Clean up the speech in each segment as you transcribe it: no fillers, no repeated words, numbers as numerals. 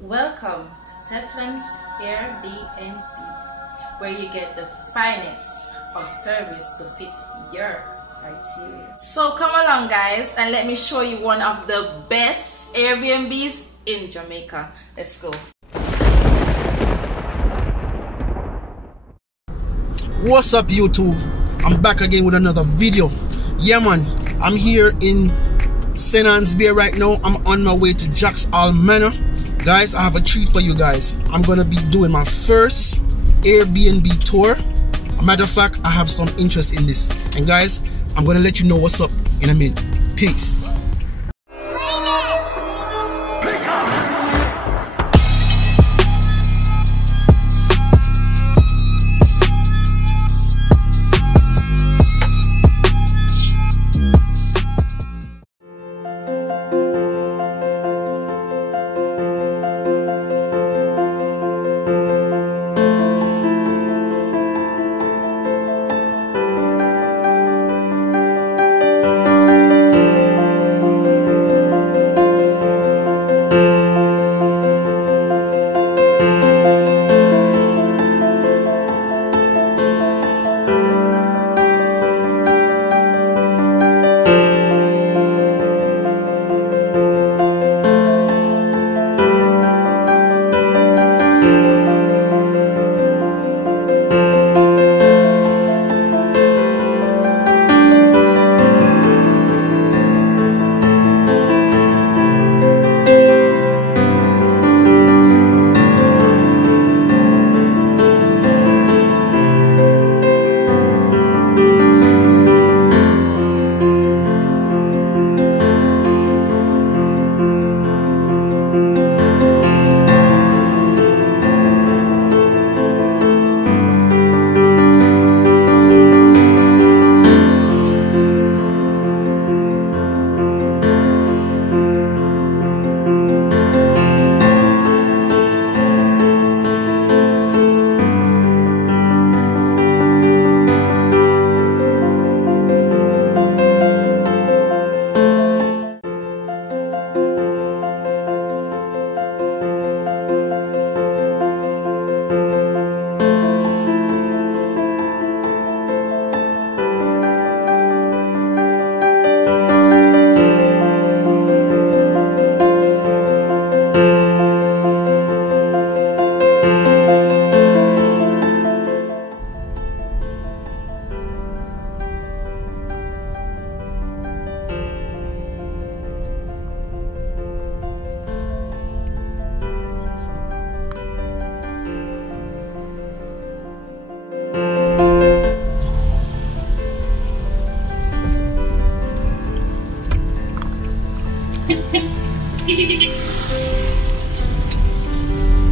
Welcome to Teflon's AirBnB, where you get the finest of service to fit your criteria. So come along guys and let me show you one of the best Airbnbs in Jamaica. Let's go. What's up YouTube? I'm back again with another video. Yeah man, I'm here in St. Anne's Bay right now. I'm on my way to Drax Manor. Guys, I have a treat for you guys. I'm gonna be doing my first Airbnb tour. A matter of fact, I have some interest in this. And guys, I'm gonna let you know what's up in a minute. Peace.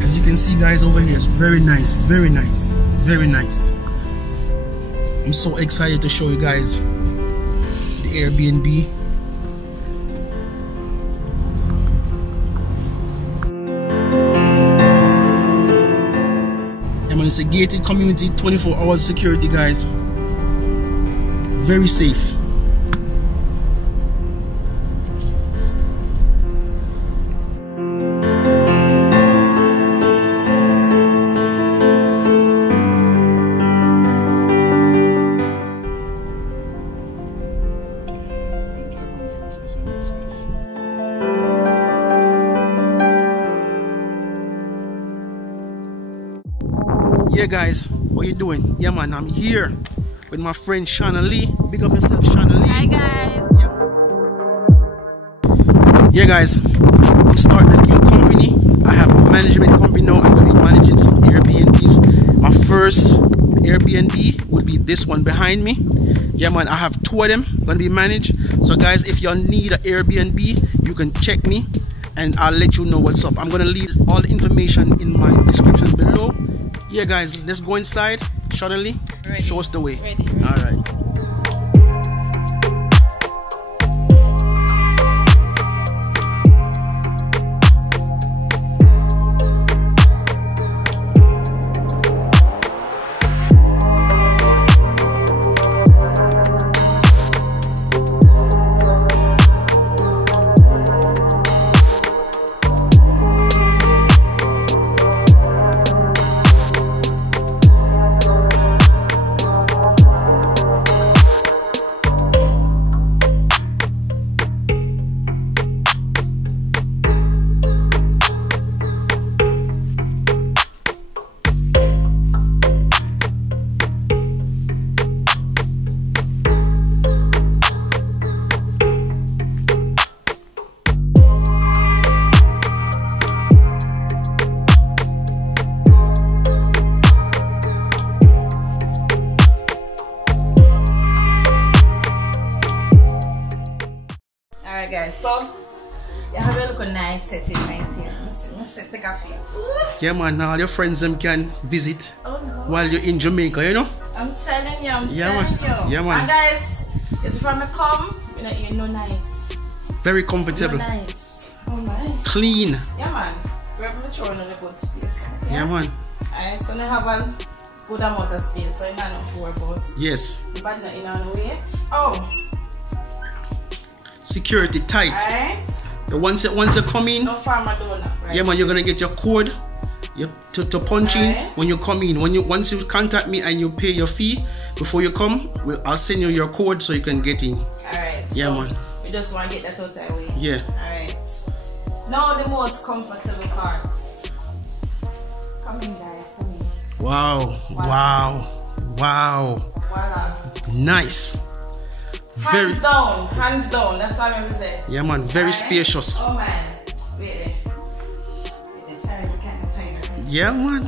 As you can see guys, over here is very nice, very nice, very nice. I'm so excited to show you guys the Airbnb. I mean, it's a gated community, 24 hours security guys. Very safe. Yeah guys, what you doing? Yeah man, I'm here with my friend Shana Lee. Big up yourself, Shana Lee. Hi guys. Yeah guys, I'm starting a new company. I have a management company now. I'm going to be managing some Airbnbs. My first Airbnb will be this one behind me. Yeah man, I have two of them going to be managed. So guys, if you need an Airbnb, you can check me and I'll let you know what's up. I'm going to leave all the information in my description below. Yeah guys, let's go inside. Shana Lee, show us the way. Ready. All right. Take a feel. Yeah, man. All your friends them can visit Oh, no. while you're in Jamaica, you know? I'm telling you, I'm Yeah, telling man. you. Yeah, man. And guys, it's from me come, you know, nice. Very comfortable. Nice. Oh my. Clean. Yeah, man. We're throwing in a good space. Yeah, man. Alright, so now have a good amount of space, so you don't have to worry about. Yes. But not in on the way. Oh. Security tight. Alright. Once you come in, No farmer donut, right? yeah, man, you're gonna get your code. To punch in Alright. when you come in. Once you contact me and you pay your fee before you come, I'll send you your code so you can get in. Alright. Yeah, so man. We just want to get that out of the way. Yeah. Alright. Now the most comfortable parts. Come in, guys. Come in. Wow. Wow. Wow. Voila. Nice. Hands down. Hands down. That's what I'm say. Yeah, man. Very spacious. Oh man. Wait there. Sorry, you can't tell. Yeah, man.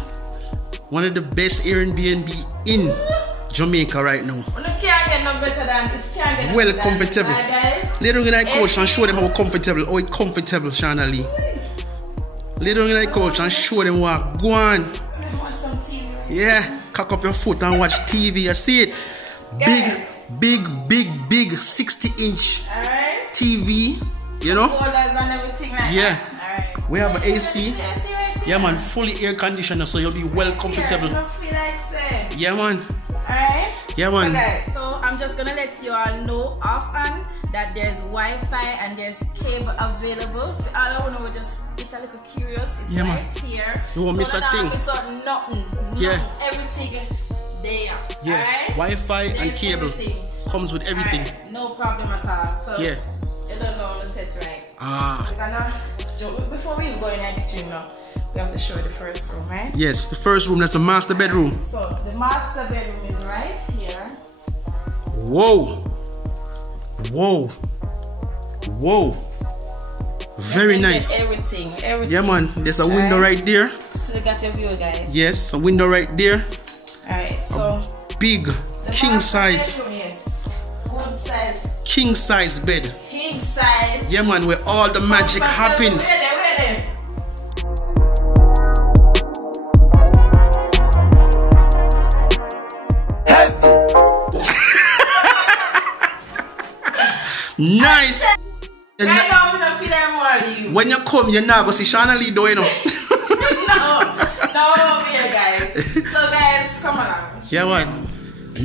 One of the best AirBnB in Jamaica right now. You can't get no better than this. Can't get no Well better than comfortable. this, guys. Later on I coach and show them how comfortable. How it comfortable, Shana Lee. Later on I coach and show them what go on. I want some TV. Yeah, cock up your foot and watch TV. You see it? Big 60-inch Alright. TV. You know? Holders and everything like Yeah. that. Alright. We have an AC. Yeah, see right here. Yeah, man. Fully air conditioner, so you'll be well comfortable. Don't feel like say. Yeah, man. Alright. Yeah, man. So guys, so I'm just gonna let you all know offhand that there's Wi-Fi and there's cable available. For all I wanna just get a little curious. It's Yeah, man. right here. You won't miss a thing. Miss out nothing. Yeah. Everything there. Yeah. Alright? Wi-Fi and There's cable everything. comes with everything. Alright, no problem at all. So Yeah. you don't know how to set right. Ah. Before we go in the kitchen now, we have to show the first room, right? Yes, the first room, that's the master bedroom. So the master bedroom is right here. Whoa. Whoa. Whoa. Very And then nice. Everything. Yeah, man. There's a window right there. So you got your view, guys. Yes, a window right there. Alright, so Big the king master size. bedroom, yes. Good size. King size bed. King size. Yeah, man, where all the magic happens. Wait there. Nice. Right now, I'm not feeling more of you. When you come, you're not going to see Shana Lee doing it. No, over here, guys. So, guys, come along. Yeah, man.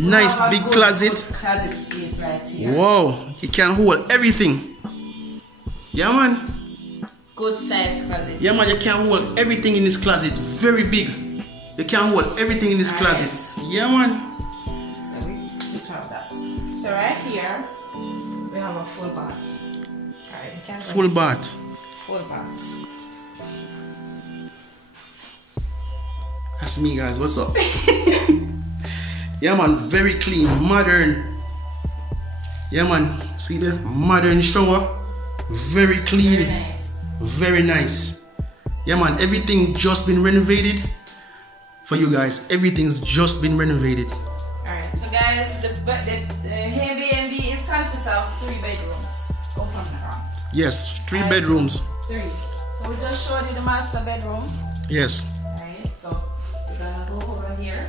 Nice big closet. Closet space right here. Whoa, you can hold everything. Yeah, man. Good size closet. Yeah, man, you can hold everything in this closet. Very big. You can hold everything in this closet. Yeah, man. So we switch out that. So right here, we have a full bath. Alright, you can Full bath. Full bath. That's me, guys. What's up? Yeah, man. Very clean, modern. Yeah, man. See the modern shower. Very clean. Very nice. Very nice. Yeah, man. Everything just been renovated for you guys. Everything's just been renovated. Alright, so guys, the AirBnB is consists of 3 bedrooms. Open around. Yes, 3 bedrooms. 3. So we just showed you the master bedroom. Yes. Alright, so we're gonna go over here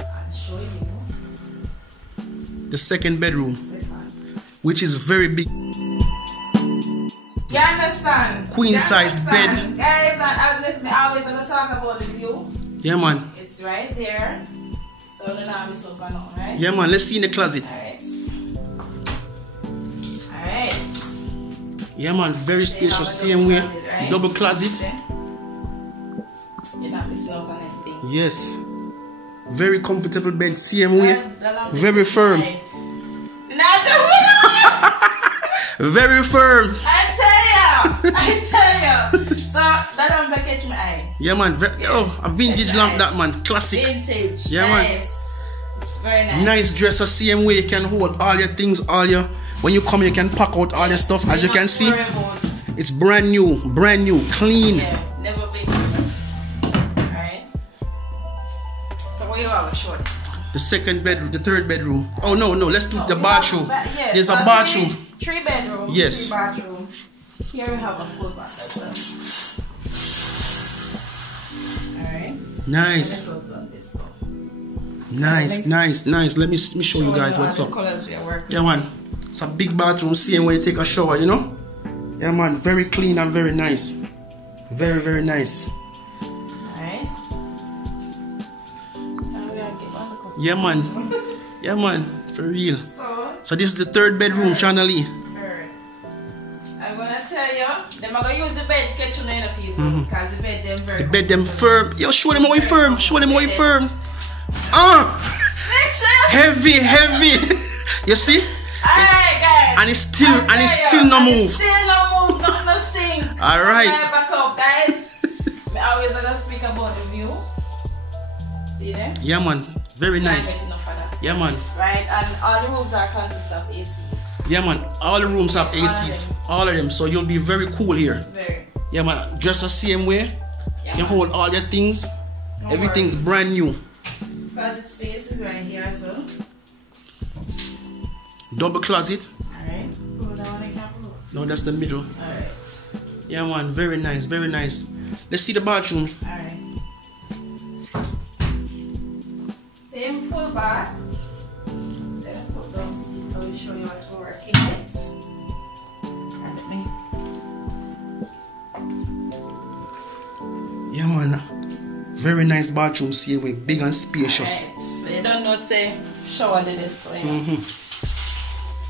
and show you The second bedroom, second. which is very big. You understand? Queen size bed. Guys, and as me always gonna talk about the view. Yeah, man. It's right there. So don't have me so far now, right? Yeah, man. Let's see in the closet. Alright. Alright. Yeah, man. Very spacious. Same way. Right? Double closet. You're not missing out on anything. Yes. Very comfortable bed. Same way. Very firm. Very firm. I tell you. So that don't catch my eye. Yeah, man. Oh, a vintage lamp, that man. Classic. Vintage. Yeah, man. Nice. It's very nice. Nice dresser. Same way. You can hold all your things, when you come, you can pack out all your stuff. As you can see, it's brand new, clean. Yeah, never been. Alright. So what you are showing? The second bedroom, the third bedroom. Oh no, let's do the bathroom. Yes, There's a bathroom. 3 bedrooms. Yes. 3 bathroom. Here we have a full bath as well. Nice. Nice. Let me show you guys what's up. Yeah, man. It's a big bathroom, seeing where you take a shower, you know? Yeah, man. Very clean and very nice. Very, very nice. Alright. Yeah, man. Yeah, man. For real. So this is the third bedroom, Shanali. I'm gonna tell you, them are gonna use the bed kitchen in the people because the bed them very. The bed them firm. Yo, show them how we firm. Show them how we firm. Heavy. You see? Alright, guys. And it's still no move. Still no move, not sing. Alright. Back up, guys. I always gonna speak about the view. See there? Yeah, man. Very nice. Yeah, man. Right, and all the rooms are consist of ACs. Yeah, man. All the rooms have ACs. All of them. So you'll be very cool here. Very. Yeah, man. Dress the same way. Yeah, you hold all your things. No Everything's worries. brand new. Because the space is right here as well. Double closet. Alright. No, that's the middle. Alright. Yeah, man. Very nice. Very nice. Let's see the bathroom. Alright. Same full bath. Then I put down seats so we show you what we're working with. And let me. Yeah, man. Very nice bathroom, see with big and spacious. Alright. So you don't know, say, shower the this so so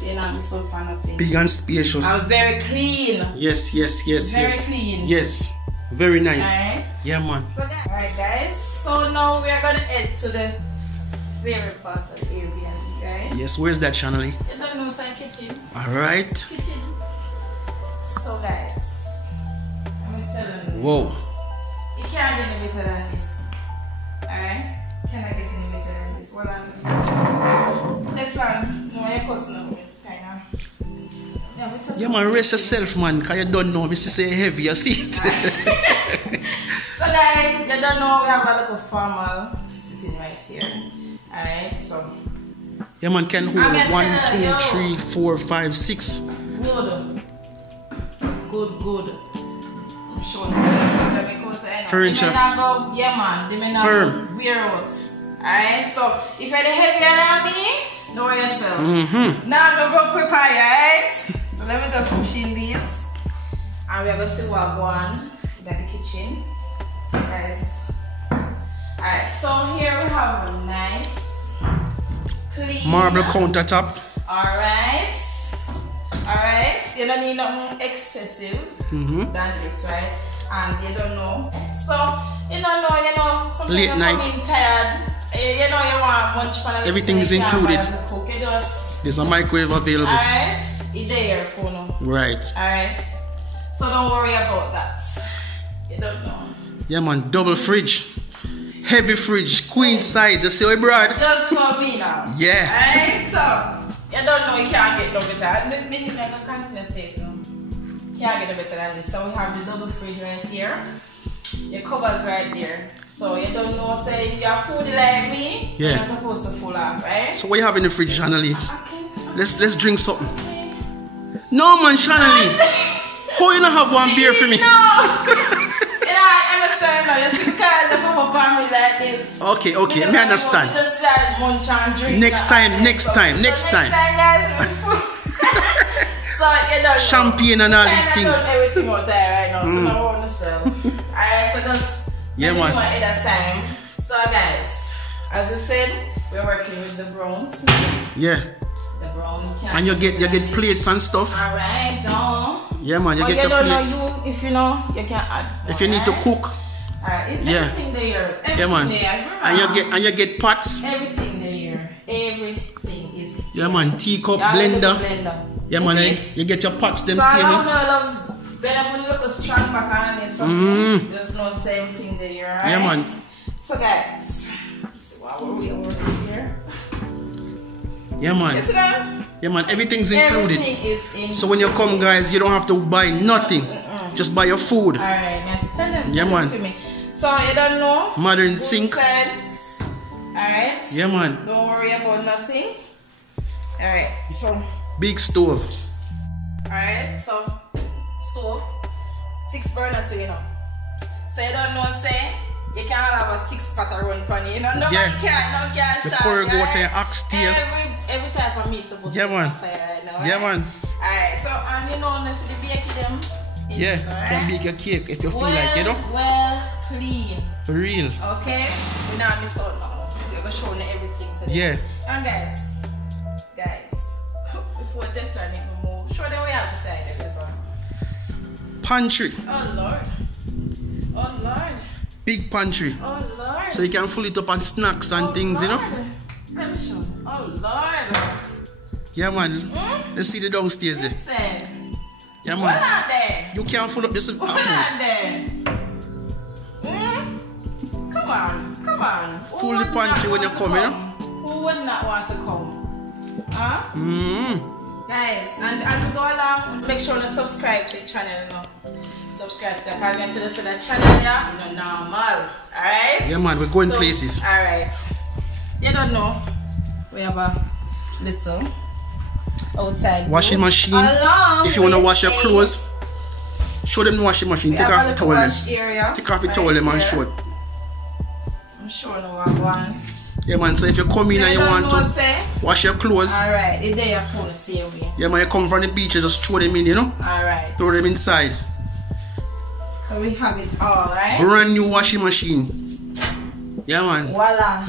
you know I'm so fan of it. Big and spacious. I'm very clean. Yes. Very clean. Yes. Very nice. Alright. Yeah, man. So alright, guys. So now we are gonna head to the favorite part of the AirBnB, right? Yes, where's that, Shanali? You don't know, say kitchen. Alright. Kitchen. So guys, I'm tell you. Whoa. You can't get any better than this. Alright? Cannot get any better than this. Well, Teflon, no, you're cussing on me, kinda. Yeah, man, rest yourself, man, because you don't know. This is heavy, you see it? So guys, you don't know, we have a little formal sitting right here. Alright, so. Yeah, man, can hold 1, 2, 3, 4, 5, 6. Good. I'm showing you. Furniture. Yeah, man. They may not Firm. wear out. Alright, so if you're heavier than me, know yourself. Now I'm going to prepare you, alright? So let me just push in these. And we're going to see what go on in the kitchen. Guys. Alright, so here we have a nice, clean marble countertop. Alright. You don't need nothing excessive than this, right? And you don't know. So, you don't know, sometimes late you night. come in tired. You know you want munch for Everything is included. There's a microwave available. Alright. It's there for now. Right. Alright. So don't worry about that. You don't know. Yeah, man, double fridge. Heavy fridge, queen size. You see what, Brad? Just for me now. Yeah. Alright, so you don't know, you can't get no better. Let me continue to say so. Can't get no better than this. So we have the double fridge right here. Your cupboards right there. So you don't know, say if you're foodie like me, you're supposed to full up, right? So what you have in the fridge, Shanali? Okay. Let's drink something. No, man, Shanali. How you not have one beer for me? No. I'm sorry, no. You see, because the pop up on me like this. Okay, me understand. Just like munch and drink. Next time. Next time, guys. So you don't champagne and all these things. Everything out there right now, so don't worry yourself. Alright, so that's man. At that time. So guys, as I said, we're working with the browns. Yeah. The brown. And you get plates and stuff. Alright, yeah, man, you get your plates. If you know, you can add. If you need to cook. Alright, it's everything there. Yeah, man. And you get pots. Everything there. Everything is. Yeah, man. Teacup, blender. Yeah, man. You get your pots them same. When you look a strong back on it, just know same thing there, right? Yeah, man. So guys, see what we are working here. Yeah, man. You see that? Yeah, man. Everything's included. Everything is included. So when you come, guys, you don't have to buy nothing. Just buy your food. Alright, man. Tell them. Yeah, man. So you don't know. Modern sink. Alright. Yeah, man. Don't worry about nothing. Alright. So. Big stove. Alright. So stove. 6 burner too, you know. So you don't know, say You can't have a 6-pot run pony. You know, nobody can the shot. pork go to your oxtail. Every type of meat supposed to be on fire right now. Right? Yeah, man. Alright, so and you know if the bake them. Yeah, this, right? can bake your cake if you feel like, you know. Well clean. For real. Okay? We not miss out now. We're gonna show you everything today. Yeah. And guys, before Teflon even move, show them we have beside of this one. Pantry. Oh Lord. Oh Lord. Big pantry. Oh Lord. So you can fill it up on snacks and things, Lord. you know. Let me show you. Oh Lord. Yeah, man. Let's see the downstairs there. Listen. Yeah, man. What on there? You can't fill up this. What on there? Come on. Come on. Full the pantry when you come, you know. Who would not want to come? Huh? Guys, and as we go along, make sure to subscribe to the channel now. Subscribe to the comment to the channel here. You know, normal. Alright? Yeah, man, we're going places. Alright. You don't know. We have a little outside washing machine. If you want to wash your clothes, show them the washing machine. Take off the towel. Take off the towel and show it. I'm sure no one. Yeah, man, so if you come in and you want to wash your clothes, alright, it's there your phone the same way. Yeah, man, you come from the beach, you just throw them in, you know? Alright. Throw them inside. So we have it all, right? Brand new washing machine. Yeah, man. Voila.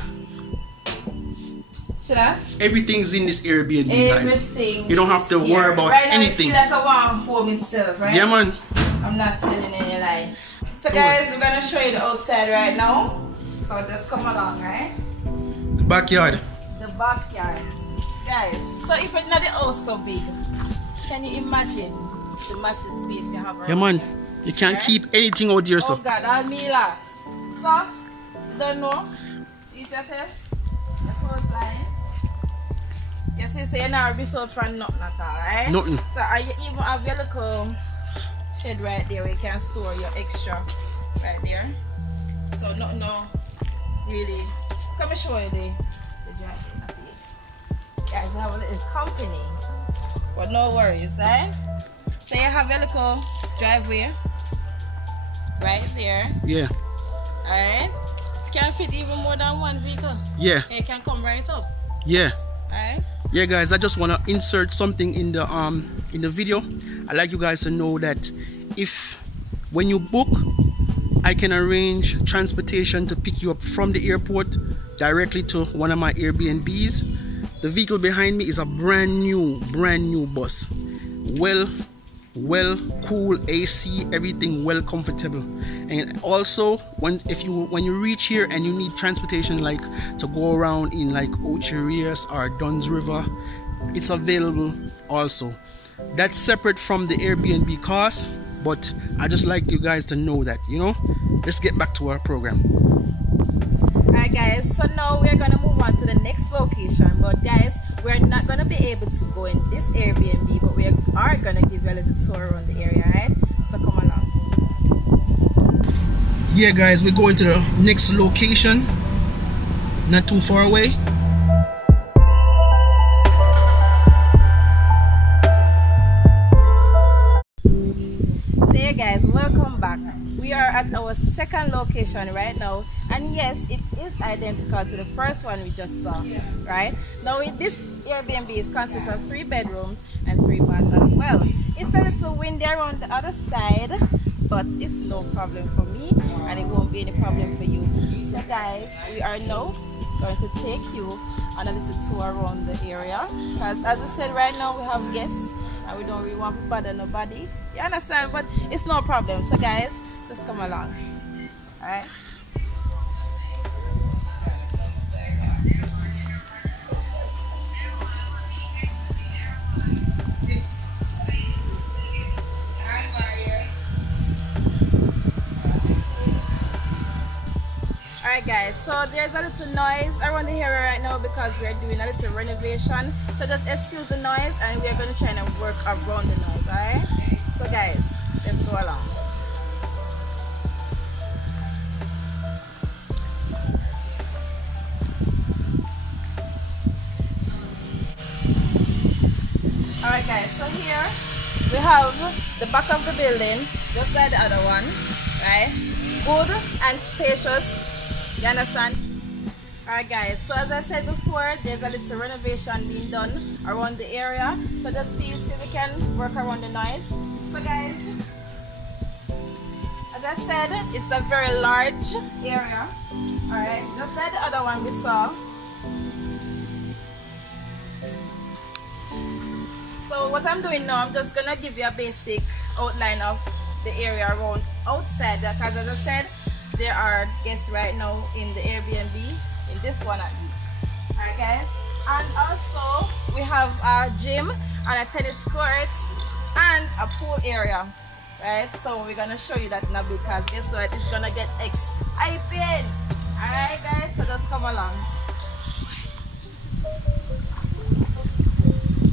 See that? Everything's in this Airbnb, guys. Everything. You don't have to worry about anything. Right now, I feel like I want home itself, right? Yeah, man. I'm not telling any lie. So, guys, we're going to show you the outside right now. So, just come along, right? The backyard. The backyard. Guys, so if it's not the house so big, can you imagine the massive space you have around? Yeah, man. You can't keep anything out here, so. Oh, God, all me last. So, you don't know? You tell the clothesline. You see, so you're not result from nothing at all, right? Nothing. So, you even have your little shed right there where you can store your extra right there. So, nothing really. Come and show you the driveway. Guys, we have a little company. But no worries, right? So, you have your little driveway right there. Yeah. Alright. Can fit even more than one vehicle. Yeah. It can come right up. Yeah. Alright. Yeah, guys, I just want to insert something in the video. I'd like you guys to know that if when you book, I can arrange transportation to pick you up from the airport directly to one of my Airbnbs. The vehicle behind me is a brand new bus. Well cool, AC, everything well comfortable. And also when you reach here and you need transportation, like to go around in like Ocherias or Duns River, it's available also. That's separate from the Airbnb cost, but I just like you guys to know that, you know. Let's get back to our program. Alright guys, so now we're gonna move on to the next location. But guys, we're not gonna be able to go in this Airbnb, but we are gonna give you a little tour around the area, right? So come along. Yeah guys, we're going to the next location, not too far away. So yeah guys, welcome back. We are at our second location right now, and yes, it is identical to the first one we just saw, right? Now this Airbnb consists of 3 bedrooms and 3 baths as well. It's a little windy around the other side, but it's no problem for me and it won't be any problem for you. So guys, we are now going to take you on a little tour around the area, because as we said, right now we have guests and we don't really want to bother nobody, you understand? But it's no problem. So guys, just come along. Alright. Alright guys, so there's a little noise around the area right now because we are doing a little renovation. So just excuse the noise and we are going to try and work around the noise, alright? So guys, let's go along. Alright guys, so here we have the back of the building, just like the other one, right? good and spacious. You understand? Alright guys, so as I said before, there's a little renovation being done around the area. So just please see we can work around the noise. So guys, as I said, it's a very large area. Alright, just like the other one we saw. So what I'm doing now, I'm just gonna give you a basic outline of the area around outside, because as I said, there are guests right now in the Airbnb, in this one at least. Alright guys, and also we have a gym and a tennis court and a pool area, right? So we're gonna show you that now, because guess what, it's gonna get exciting. Alright guys, so just come along.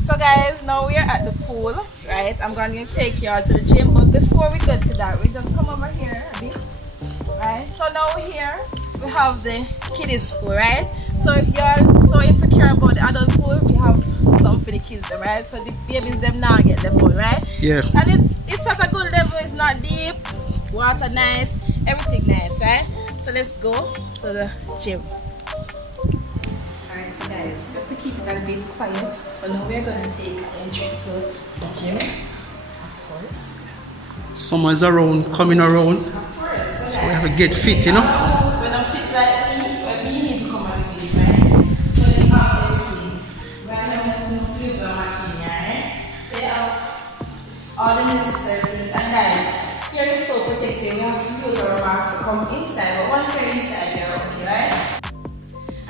So guys, now we are at the pool, right? I'm going to take you all to the gym, but before we go to that, we just come over here a bit, right? So now here we have the kiddies pool, right? So if you're so insecure about the adult pool, we have some for the kids, right? So the babies them now get the pool, right? Yeah. And it's at a good level. It's not deep, water nice, everything nice, right? So let's go to the gym. So guys, we have to keep it a bit quiet. So now we're going to take an entry to the gym, of course. Someone's around, coming around. Of course. So we have to get fit, you know. When I'm fit like me, but me need to come at the gym, right? So you have everything. Right now, there's no food on the machine, right? So you have all the necessary things. And guys, here is so protected. We have to use our mask to come inside. But once you're inside, you're okay, right?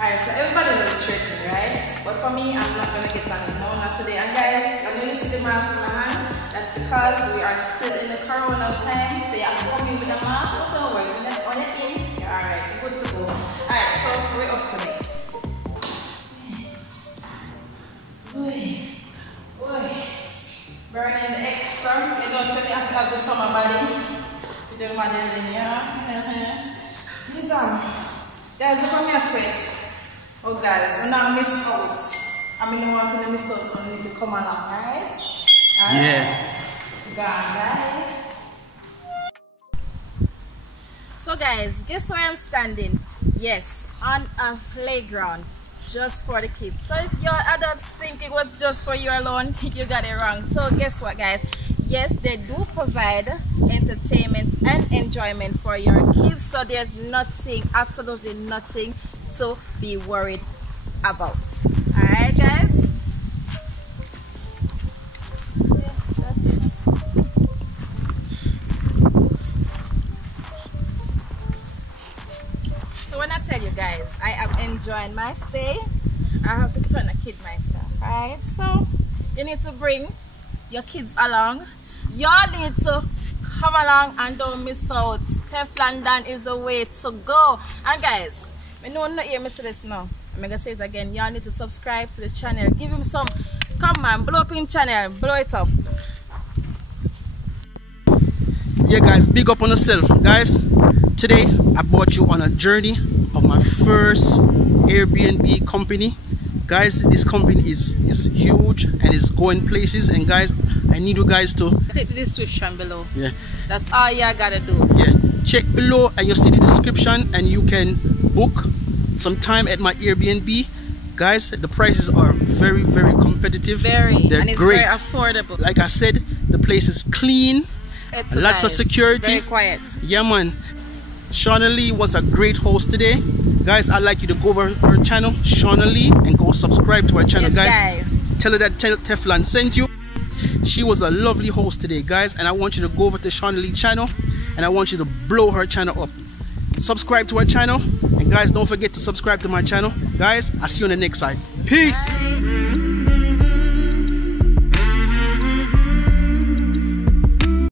Alright, so everybody will trick me, right? But for me, I'm not going to get on it. No, not today. And guys, I'm going to see the mask in my hand. That's because we are still in the corona time. So yeah, I'm coming with a mask. But don't worry, when you're on it in, you're alright. Good to go. Alright, so we're up to next. Boy. Burning the extra. You don't say me have to have the summer body. You don't want it in, yeah? These are. Guys, look at me, I sweat. Oh guys, I'm not miss out. I mean, I want to miss out, so if you come along, alright? Yeah. Bye. So guys, guess where I'm standing? Yes, on a playground, just for the kids. So if your adults think it was just for you alone, you got it wrong. So guess what guys? Yes, they do provide entertainment and enjoyment for your kids. So there's nothing, absolutely nothing to be worried about. Alright guys? Yeah, that's it. So when I tell you guys, I am enjoying my stay, I have to turn a kid myself. Alright, so you need to bring your kids along. Y'all need to come along and don't miss out. TeflonDon is the way to go. And guys, I know I'm not here, Mr. This now. I'm gonna say it again. Y'all need to subscribe to the channel. Give him some, come on, blow up in channel, blow it up. Yeah guys, big up on yourself. Guys, today I brought you on a journey of my first Airbnb company. Guys, this company is huge and is going places, and guys, I need you guys to click the description below. Yeah, that's all you gotta do. Yeah, check below and you'll see the description, and you can book some time at my Airbnb. Guys, the prices are very competitive. They're and it's great, very affordable. Like I said, the place is clean, lots of security, very quiet. Yeah man, Shauna Lee was a great host today. Guys, I'd like you to go over her channel, Shauna Lee, and go subscribe to her channel. Yes, guys. Tell her that Teflon sent you. She was a lovely host today, guys, and I want you to go over to Shauna Lee channel, and I want you to blow her channel up. Subscribe to her channel, and guys, don't forget to subscribe to my channel. Guys, I'll see you on the next side. Peace. Bye.